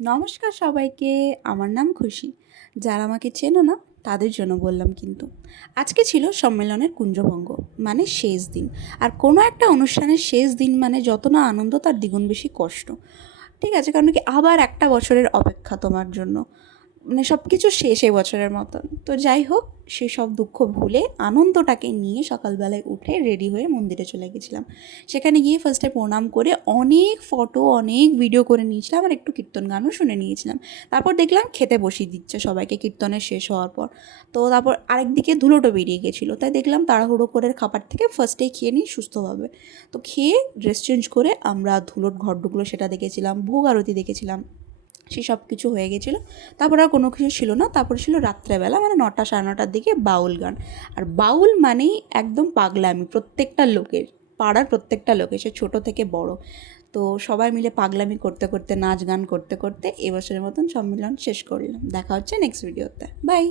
নমস্কার সবাইকে, আমার নাম খুশি। যারা আমাকে চেনো না তাদের জন্য বললাম। কিন্তু আজকে ছিল সম্মেলনের কুঞ্জভঙ্গ, মানে শেষ দিন। আর কোনো একটা অনুষ্ঠানের শেষ দিন মানে যত না আনন্দ তার দ্বিগুণ বেশি কষ্ট। ঠিক আছে, কারণ কি আবার একটা বছরের অপেক্ষা তোমার জন্য, মানে সব কিছু শেষ এই বছরের মতন। তো যাই হোক, সেসব দুঃখ ভুলে আনন্দটাকে নিয়ে সকালবেলায় উঠে রেডি হয়ে মন্দিরে চলে গেছিলাম। সেখানে গিয়ে ফার্স্টে প্রণাম করে অনেক ফটো অনেক ভিডিও করে নিয়েছিলাম, আর একটু কীর্তন গানও শুনে নিয়েছিলাম। তারপর দেখলাম খেতে বসিয়ে দিচ্ছে সবাইকে কীর্তনের শেষ হওয়ার পর। তো তারপর আরেকদিকে ধুলোটো বেরিয়ে গেছিলো, তাই দেখলাম তাড়াহুড়ো করে খাবার থেকে ফার্স্টেই খেয়ে নিই সুস্থভাবে। তো খেয়ে ড্রেস চেঞ্জ করে আমরা ধুলোর ঘর ঢুকলো সেটা দেখেছিলাম, ভোগ আরতি দেখেছিলাম, সে সব কিছু হয়ে গেছিলো। তারপর আর কোনো কিছু ছিল না। তারপর ছিল রাত্রেবেলা, মানে 9টা সাড়ে 9টার দিকে বাউল গান। আর বাউল মানেই একদম পাগলামি প্রত্যেকটা লোকের, পাড়ার প্রত্যেকটা লোকের, সে ছোটো থেকে বড়। তো সবাই মিলে পাগলামি করতে করতে নাচ গান করতে করতে এবছরের মতন সম্মেলন শেষ করলাম। দেখা হচ্ছে নেক্সট ভিডিওতে। বাই।